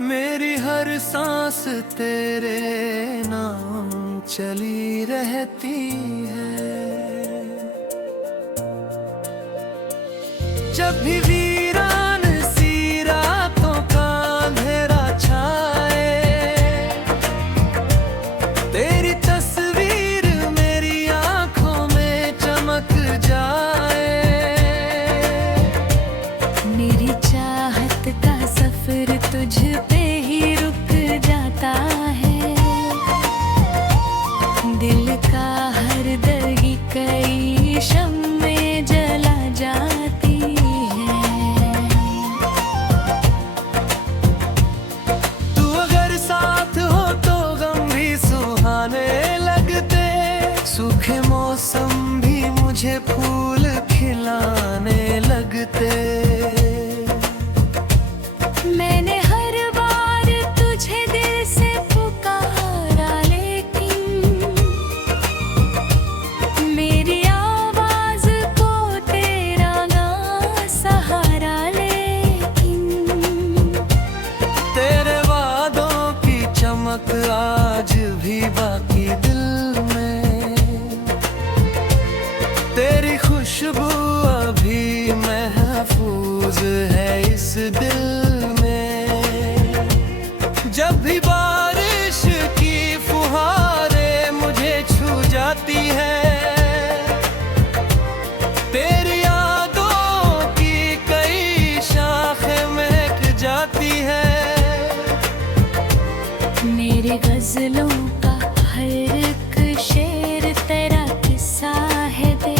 मेरी हर सांस तेरे नाम चली रहती है। जब भी वीरान सी रातों का अंधेरा छाए, तेरी तस्वीर मेरी आंखों में चमक जाए। मेरी चाहत का सफर तुझ पे ही रुक जाता है। दिल का हर दर्द कई शम्में जला जाती है। तू अगर साथ हो तो गम भी सुहाने लगते, सूखे मौसम भी मुझे फूल खिलाने लगते। मैंने हर बार तुझे दिल से पुकारा, लेकिन मेरी आवाज को तेरा ना सहारा। लेकिन तेरे वादों की चमक आज भी बाकी दिल में, तेरी खुशबू अभी महफूज है इस दिल में। जब भी बारिश की फुहारें मुझे छू जाती है, तेरी यादों की कई शाखें महक जाती है। मेरे गजलों का हर एक शेर तेरा किस्सा है दे।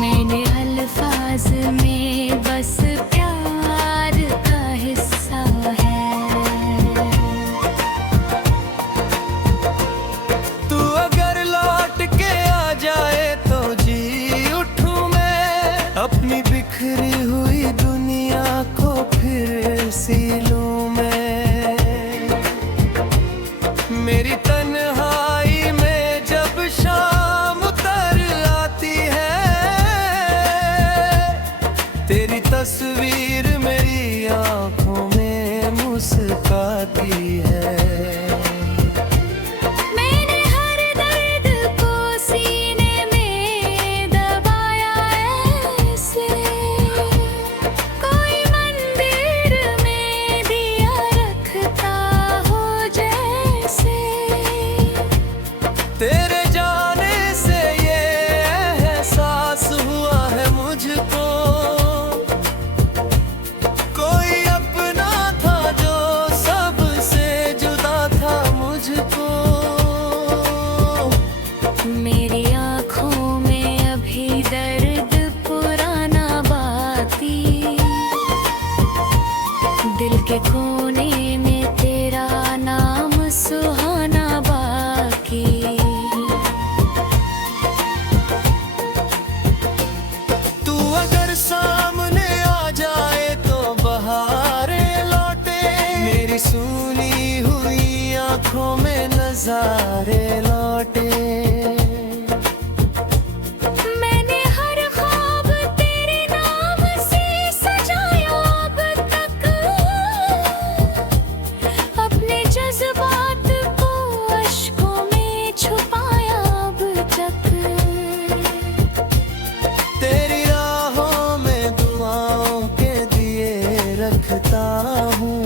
मैंने अल्फाज में बस प्यार का हिस्सा है। तू अगर लौट के आ जाए तो जी उठूं मैं, अपनी बिखरी हुई दुनिया को फिर सी लूं मैं। मेरी तन्हाई में जब शाम उतर आती है, तेरी तस्वीर मेरी आंखों में मुस्कुराती है। मैंने हर दर्द को सीने में दबाया ऐसे, कोई मंदिर में दिया रखता हो जैसे। तेरे जाने से ये एहसास हुआ है मुझको, कोई अपना था जो सबसे जुदा था मुझको। मेरी आँखों में अभी दर्द पुराना बाकी, दिल के कोने में तेरा नाम सुहाना बाकी। तू अगर सामने आ जाए तो बहारें लौटे, मेरी सूनी हुई आंखों में नजारे लौटे। मैंने हर ख्वाब तेरे नाम से सजाया अब तक, अपने जज्बात को अश्कों में छुपाया अब तक। तेरी राहों में दुआओं के दिए रखता हूँ,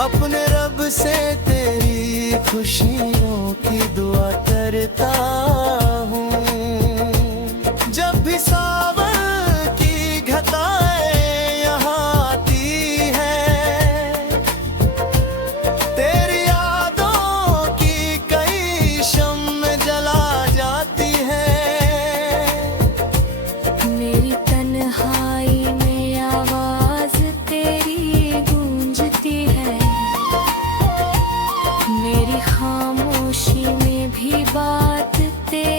अपने रब से तेरी खुशियों की दुआ करता हूँ। जब भी सावन की घटाएं यहाँ आती है, तेरी यादों की कई शम्में जला जाती है। मेरी तन्हाई में आवाज तेरी गूंजती है, मेरी खामोशी में भी बात तेरी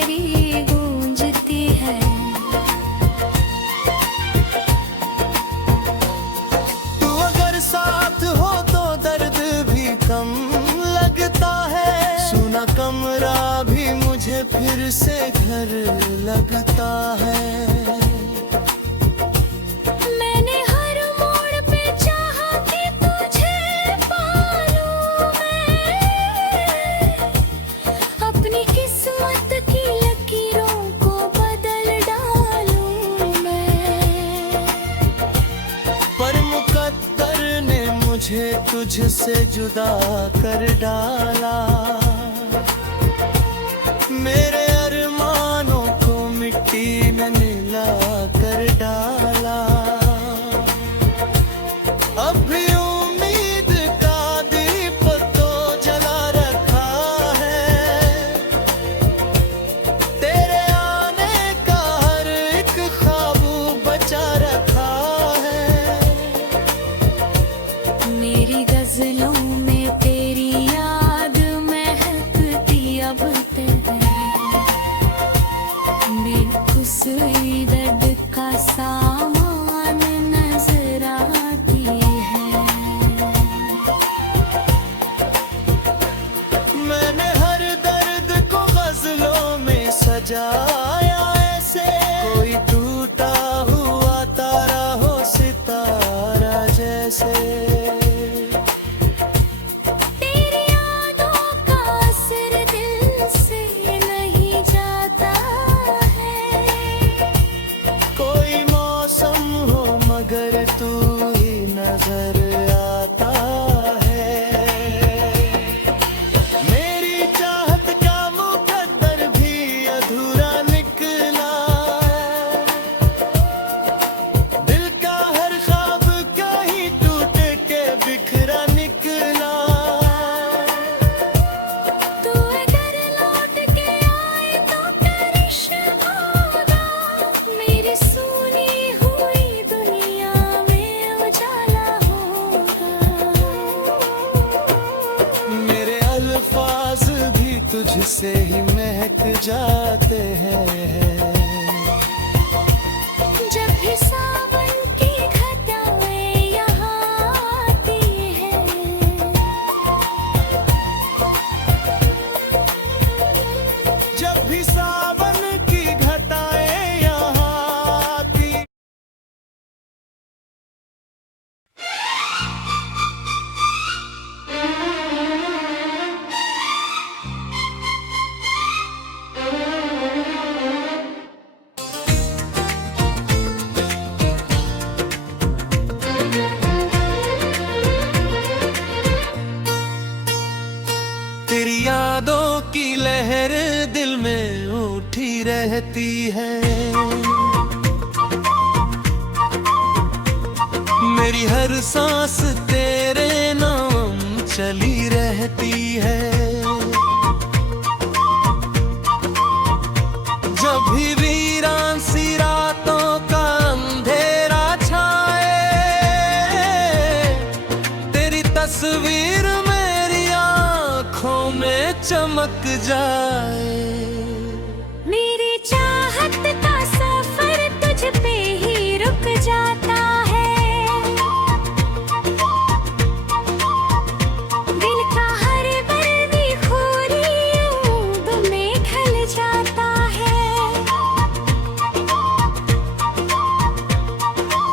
मुझे तुझसे जुदा कर डाला। मेरे अरमानों को मिट्टी में मिला कर डाला। अब भी उम्मीद का दीप तो जला रखा है। तेरे आने का हर एक ख्वाब बचा रखा है। मेरी गजलों में तेरी याद महकती अब तक बेखुशी दर्द का सामान नजर आती है। मैंने हर दर्द को गजलों में सजाया ऐसे, कोई टूटा हुआ तारा हो सितारा जैसे। तेरी यादों का असर दिल से नहीं जाता है। कोई मौसम हो मगर तू ही नजर आता है। मेरी चाहत का मुकद्दर भी अधूरा निकला। दिल का हर ख्वाब कहीं टूट के बिखरा निकला। तू अगर लौट के आए तो करिश्मा होगा। मेरी सुनी हुई दुनिया में उजाला होगा। मेरे अल्फाज भी तुझसे ही महक जाते हैं। जब भी सावन की घटाएं यहाँ आती है। जब भी सावन की घटाएं यहाँ आती। तेरी यादों की लहर दिल में उठी रहती है। मेरी हर सांस तेरे नाम चली रहती है। जब भी वीरान सी रातों का अंधेरा छाए, तेरी तस्वीर मेरी आँखों में चमक जाए। मेरी चाहत का सफर तुझ पे ही रुक जाता है। दिल का हर दर्द खोरी यूं में ढल जाता है।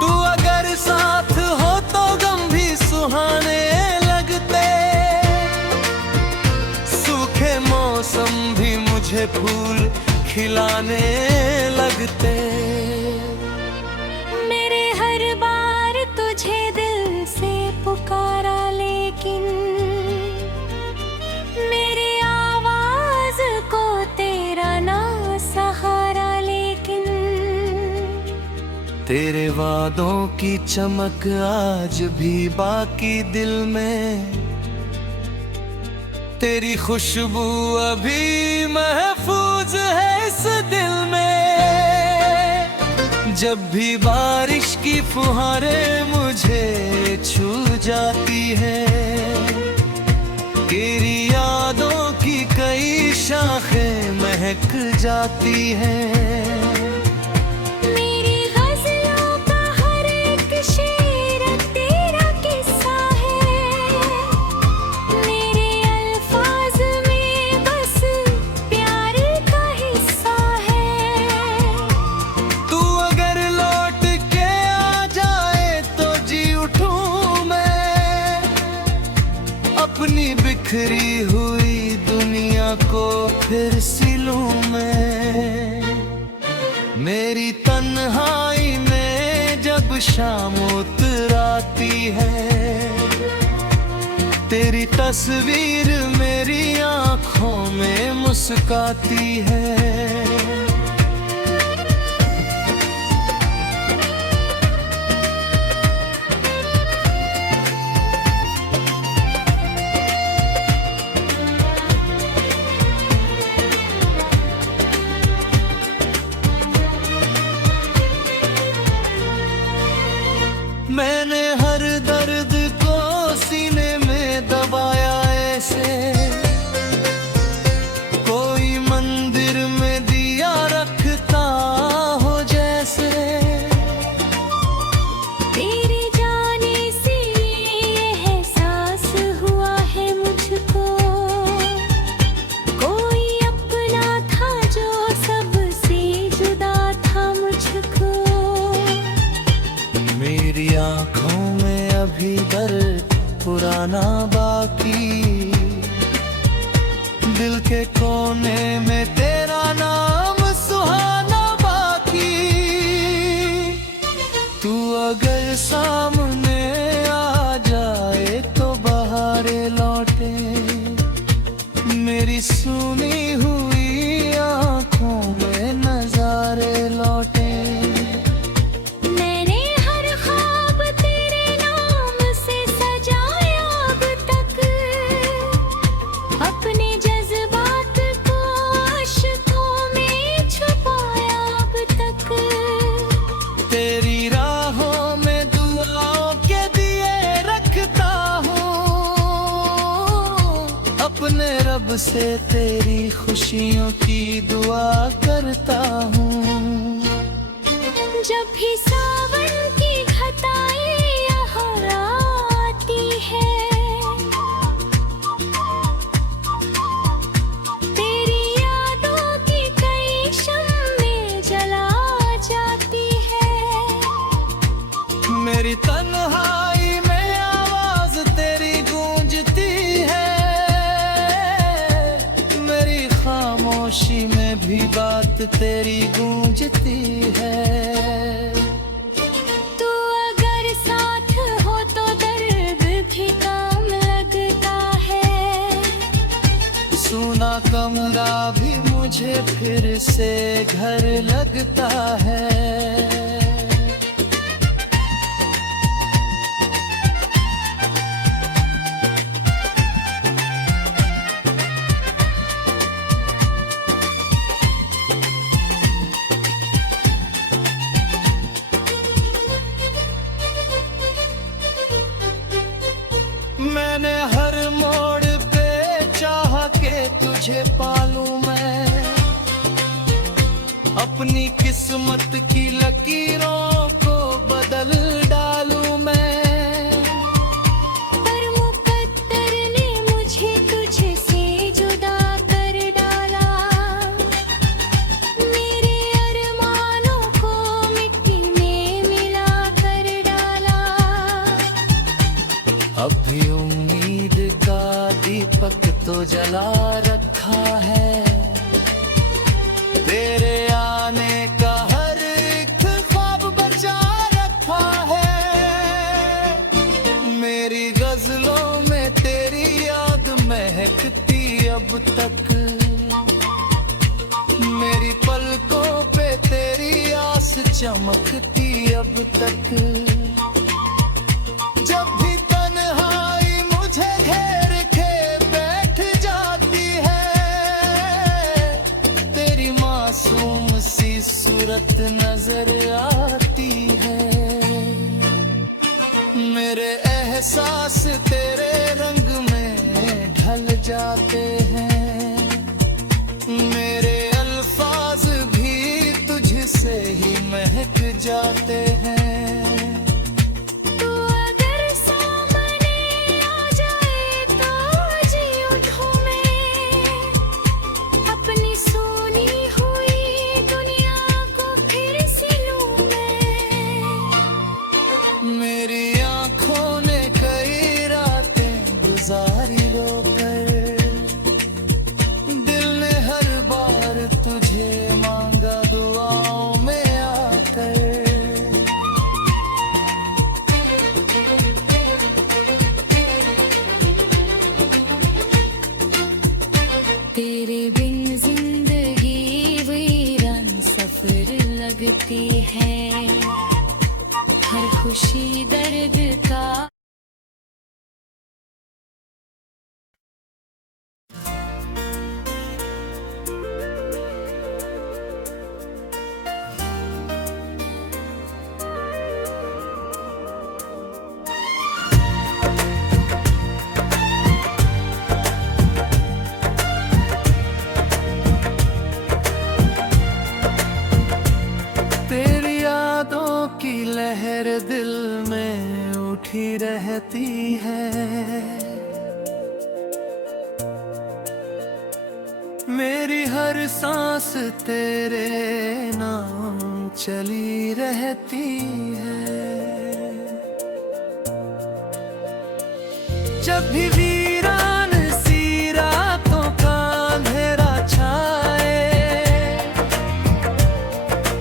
तू अगर साथ हो तो गम भी सुहाने लगते। सूखे मौसम भी मुझे फूल खिलाने लगते। मेरे हर बार तुझे दिल से पुकारा, लेकिन मेरी आवाज को तेरा ना सहारा। लेकिन तेरे वादों की चमक आज भी बाकी दिल में। तेरी खुशबू अभी महफूज है इस दिल में। जब भी बारिश की फुहारें मुझे छू जाती है, तेरी यादों की कई शाखें महक जाती हैं। मेरी गजलों का हर एक शेर तेरा किस्सा है। मेरे अल्फाज में बस प्यार का हिस्सा है। तू अगर लौट के आ जाए तो जी उठूं मैं। अपनी बिखरी हुई दुनिया को फिर सिलूं मैं। मेरी तन्हाई में जब शाम उतराती है, तेरी तस्वीर मेरी आंखों में मुस्काती है। मैंने हर दर्द को सीने में दबाया ऐसे, कोई मंदिर में दिया रखता हो जैसे। तेरे जाने से ये एहसास हुआ है मुझको, कोई अपना था जो सबसे जुदा था मुझको। मेरी आंखों में अभी दर्द पुराना बाकी, दिल के कोने में तेरा नाम सुहाना बाकी। तू अगर सामने आ जाए तो बहारे लौटे, मेरी सुनी हुई आंखों में नजारे लौटे। तेरी राहों में दुआओं के दिए रखता हूँ, अपने रब से तेरी खुशियों की दुआ करता हूँ। जब भी सावन की घटाएं यहाँ आती है, तेरी यादों की कई शम्में जला जाती है। मेरी तन्हाई में आवाज तेरी गूंजती है, मेरी खामोशी में भी बात तेरी गूंजती है। तू अगर साथ हो तो दर्द भी कम लगता है, सूना कमरा भी मुझे फिर से घर लगता है। मैंने हर मोड़ पे चाहा के तुझे पालूं मैं, अपनी किस्मत की लकीरों को बदल डालूं मैं। पर मुकद्दर ने मुझे तुझसे जुदा कर डाला, मेरे अरमानों को मिट्टी में मिला कर डाला। अभी उम्मीद का दीपक तो जला रखा है, तेरे आने का हर एक ख्वाब बचा रखा है। मेरी गजलों में तेरी याद महकती अब तक, मेरी पलकों पे तेरी आस चमकती अब तक। जब भी तन्हाई मुझे घेर के बैठ जाती है, तेरी मासूम सी सूरत नजर आती है। मेरे एहसास तेरे रंग में ढल जाते हैं, मेरे अल्फाज भी तुझसे ही महक जाते हैं। तू अगर सामने आ जाए तो जी उठूं मैं, अपनी सोनी हुई दुनिया को फिर से लूं मैं। मेरी आंखों ने कई रातें गुजारी रोकर, दिल ने हर बार तुझे मांगा दुआओं में आकर। खुशी दर्द का। तेरी यादों की लहर दिल में उठी रहती है। मेरी हर सांस तेरे नाम चली रहती है। जब भी वीरान सी रातों का अंधेरा छाए,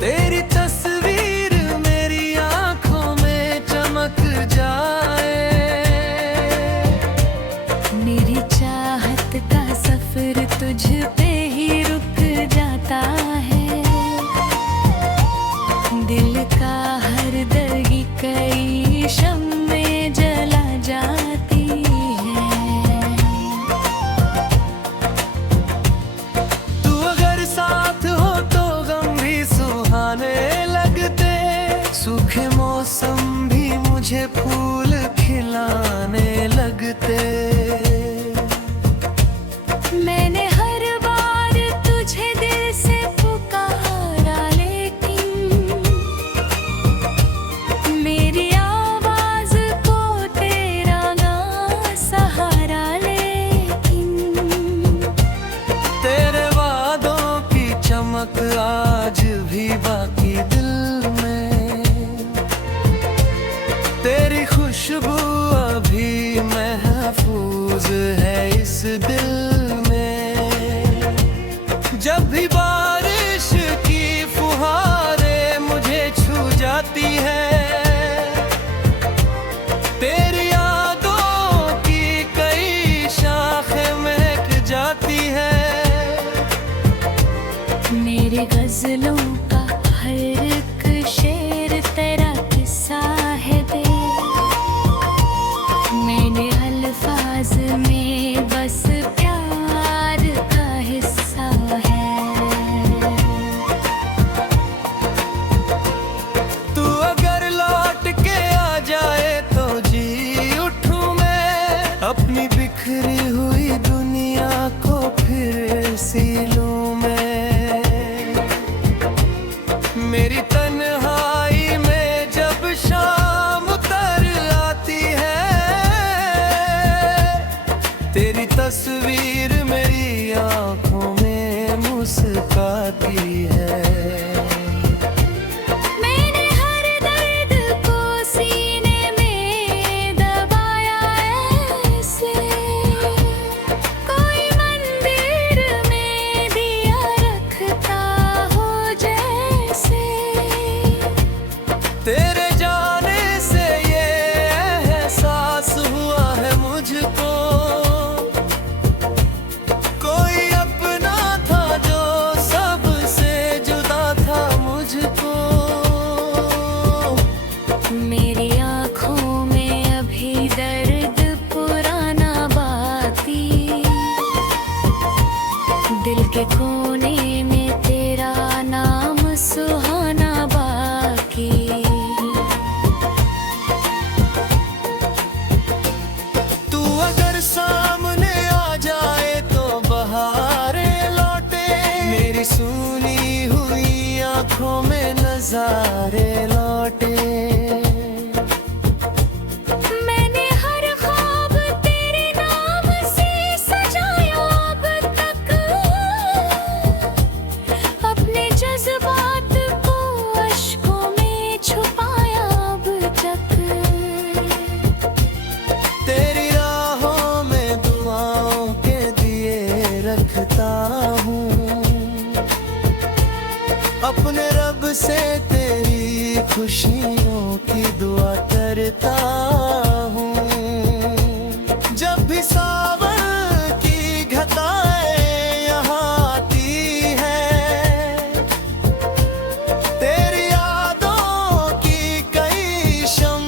तेरी तस्वीर मेरी आंखों में चमक जाए। मेरी चाहत का सफर तुझ पे ही रुक जाता है। दिल का हर दर्द कई शम्में जला जाती है। तू अगर साथ हो तो गम भी सुहाने लगते। सूखे मौसम भी मुझे फूल खिलाने लगते। मैंने हर बार तुझे दिल से पुकारा, लेकिन मेरी आवाज को तेरा ना सहारा। लेकिन तेरे वादों की चमक आज भी बाकी दिल में। तेरी खुशबू अभी महफूज है इस दिल में। जब भी बारिश की फुहारें मुझे छू जाती है, तेरी यादों की कई शाखें महक जाती है। मेरे गजलों का हर एक शेर तेरा किस्सा है दे। मैंने अल्फाज में बस प्यार का हिस्सा है। तू अगर लौट के आ जाए तो जी उठूं मैं। अपनी बिखरी हुई दुनिया को फिर सी लूं मैं। मेरी तन्हाई में जब शाम उतर आती है, तेरी तस्वीर मेरी आंखों में मुस्कुराती है। मैंने हर दर्द को सीने में दबाया ऐसे, कोई मंदिर में दिया रखता हो जैसे। तेरे जाने से ये एहसास हुआ है मुझको, कोई अपना था जो सबसे जुदा था मुझको। मेरी आँखों में अभी दर्द पुराना बाकी। दिल के कोने में तेरा नाम सुहाना बाकी। तू अगर सामने आ जाए तो बहारें लौटे। मेरी सूनी हुई आंखों में नजारे लौटे। मैंने हर ख्वाब तेरे नाम से सजाया अब तक। अपने जज्बात को अश्कों में छुपाया अब तक। तेरी राहों में दुआओं के दिए रखता हूँ। अपने रब से तेरी खुशियों की दुआ करता हूँ। जब भी सावन की घटाएं यहाँ आती है, तेरी यादों की कई शम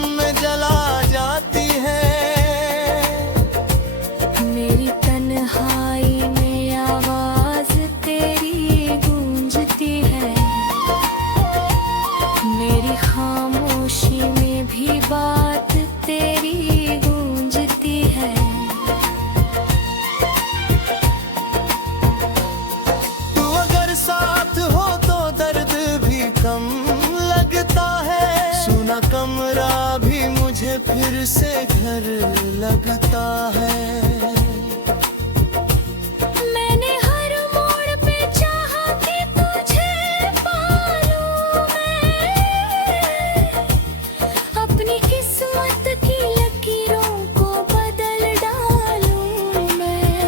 तुझसे घर लगता है। मैंने हर मोड़ पे चाहा कि तुझे पालूं मैं, अपनी किस्मत की लकीरों को बदल डालूं मैं।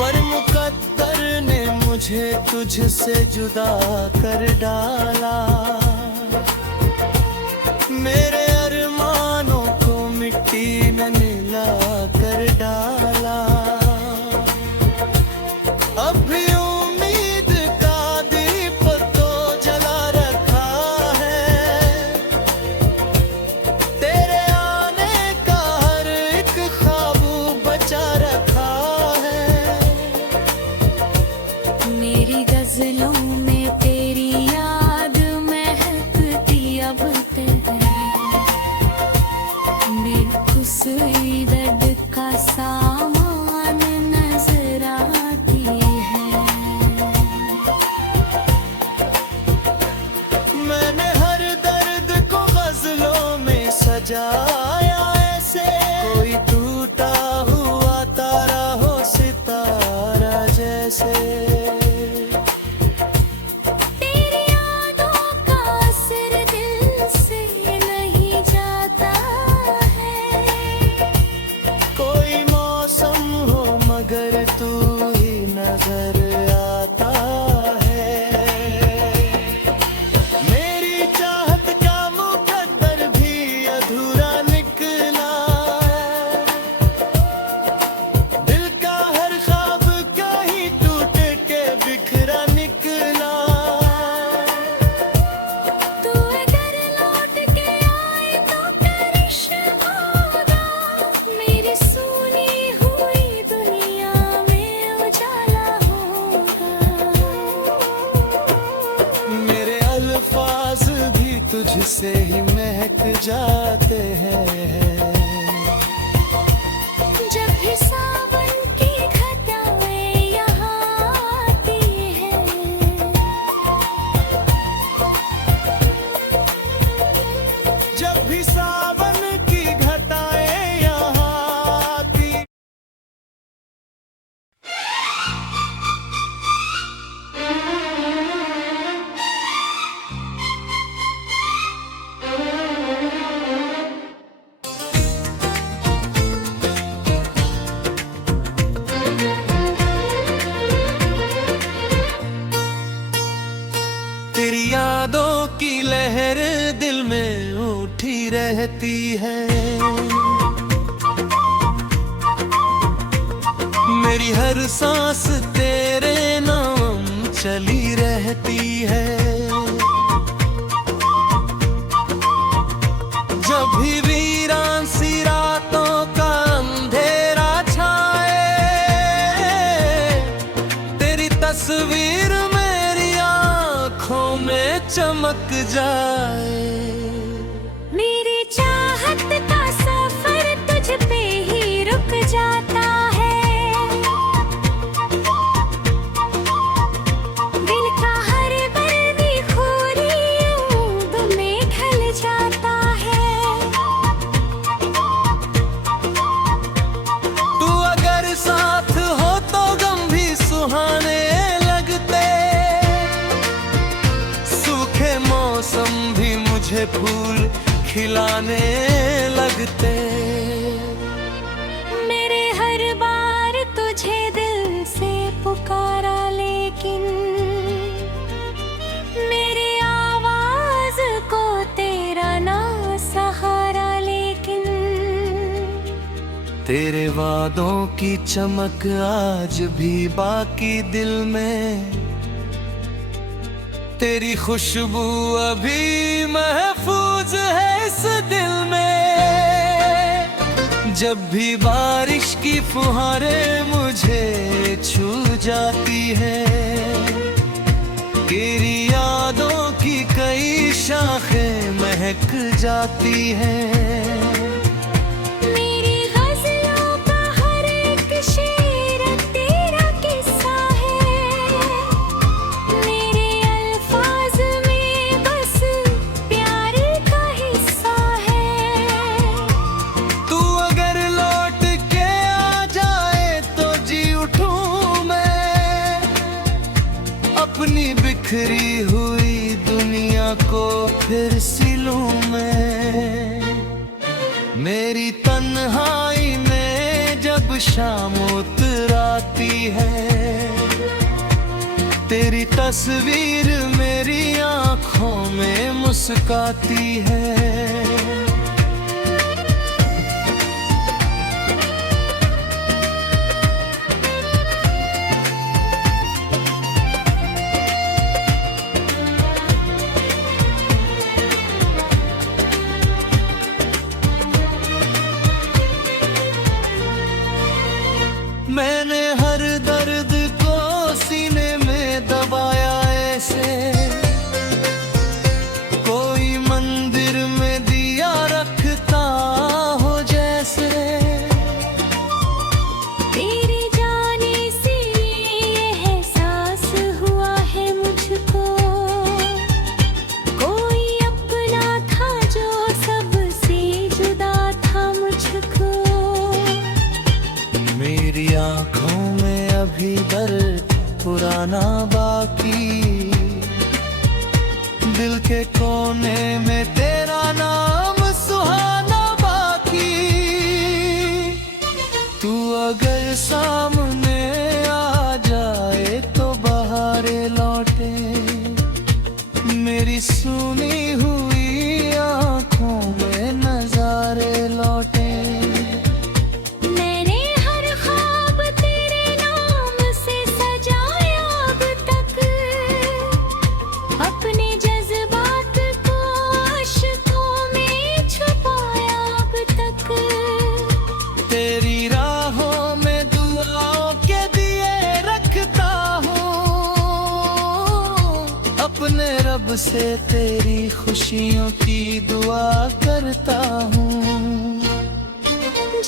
पर मुकद्दर ने मुझे तुझसे जुदा कर डाला। मेरे अरमानों को मिट्टी में मिला कर डाला। अब भी उम्मीद का दीप तो जला रखा है। तेरे आने का हर एक ख्वाब बचा रखा है। मेरी गजलों में तेरी याद महकती अब तक, मेरी दर्द का सामान नजर आती है। मैंने हर दर्द को गजलों में सजाया ऐसे, कोई टूटा हुआ तारा हो सितारा जैसे। तेरी यादों का असर दिल से नहीं जाता है। कोई मौसम हो मगर तू ही नजर आता है। मेरी चाहत का मुकद्दर भी अधूरा निकला। दिल का हर ख्वाब कहीं टूट के बिखरा निकला। तू अगर लौट के आए तो करिश्मा होगा, मेरी सुनी हुई दुनिया में उजाला होगा। मेरे अल्फाज भी तुझसे ही महक जाते हैं। जब भी सावन की घटाएं यहाँ आती हैं, जब भी सावन की घटाएं यहाँ आती। तेरी यादों की लहर दिल में उठी रहती है। मेरी हर सांस तेरे नाम चली रहती है। जब भी वीरान सी रातों का अंधेरा छाए, तेरी तस्वीर मेरी आँखों में चमक जाए। मेरी चाहत का सफर तुझ पे ही रुक जाता है। दिल का हर दर्दी खोरी यूं में ढल जाता है। तू अगर साथ हो तो गम भी सुहाने लगते। सूखे मौसम भी मुझे फूल खिलाने लगते। मेरे हर बार तुझे दिल से पुकारा, लेकिन मेरी आवाज को तेरा ना सहारा। लेकिन तेरे वादों की चमक आज भी बाकी दिल में। तेरी खुशबू अभी महफूज है इस दिल में। जब भी बारिश की फुहारें मुझे छू जाती है, तेरी यादों की कई शाखें महक जाती हैं। मेरी गजलों का हर एक शेर तेरा किस्सा है। मेरे अल्फाज में बस प्यार का हिस्सा है। फिर सिलूं मैं। मेरी तन्हाई में जब शाम उतराती है, तेरी तस्वीर मेरी आंखों में मुस्काती है। मैंने हर दर्द को सीने में दबाया ऐसे, कोई मंदिर में दिया रखता हो जैसे। तेरे जाने से ये एहसास हुआ है मुझको, कोई अपना था जो सबसे जुदा था मुझको। मेरी आंखों में अभी दर्द पुराना बाकी, दिल के कोने में तेरा नाम सुहाना बाकी। तू अगर सामने आ जाए तो बहारे लौटे, मेरी सुनी हुई आंखों में नजारे लौटे। तेरी राहों में दुआओं के दिए रखता हूँ, अपने रब से तेरी खुशियों की दुआ करता हूँ।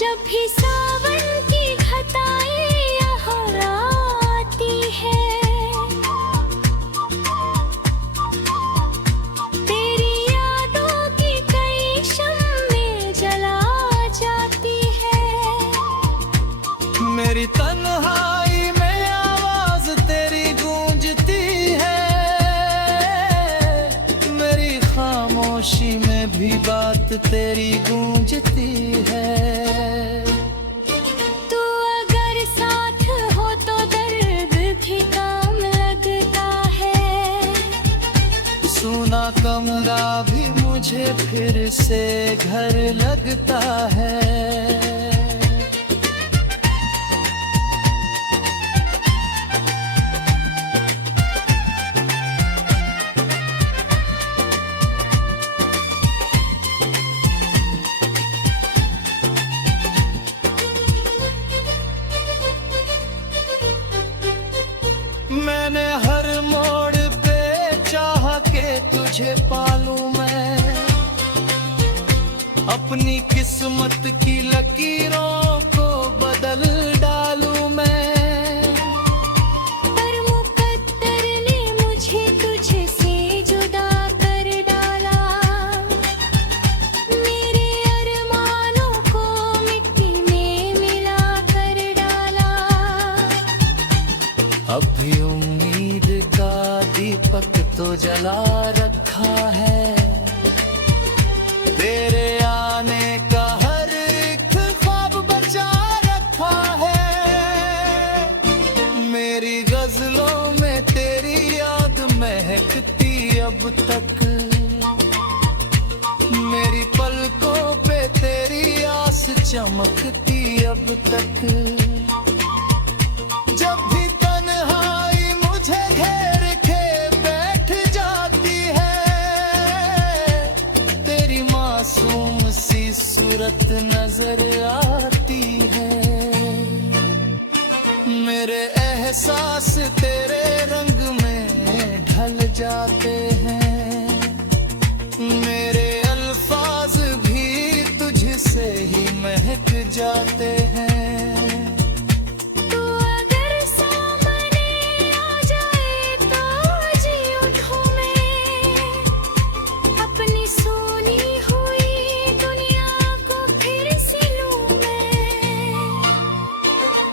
जब भी सावन की घटाएं यहाँ आती है, तेरी यादों की कई शम्में जला जाती है। मेरी तन्हाई में आवाज तेरी गूंजती है, मेरी खामोशी में भी बात तेरी गूंजती है। तू अगर साथ हो तो दर्द भी कम लगता है, सूना कमरा भी मुझे फिर से घर लगता है। मैंने हर मोड़ पे चाहा के तुझे पालूं मैं, अपनी किस्मत की लकीरों को बदल डालूं मैं। पर मुकद्दर ने मुझे तुझसे जुदा कर डाला, मेरे अरमानों को मिट्टी में मिला कर डाला। अब भी उम्मीद का दीपक तो जला रखा है, तेरे आने का हर एक ख्वाब बचा रखा है। मेरी गजलों में तेरी याद महकती अब तक, मेरी पलकों पे तेरी आस चमकती अब तक। जब भी तन्हाई मुझे घेर के बैठ जाती है, तेरी मासूम सी सूरत नजर आती है। मेरे एहसास तेरे रंग में ढल जाते हैं, मेरे अल्फाज भी तुझसे ही महक जाते हैं।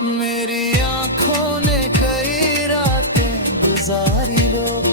मेरी आंखों ने कई रातें गुजारी लो।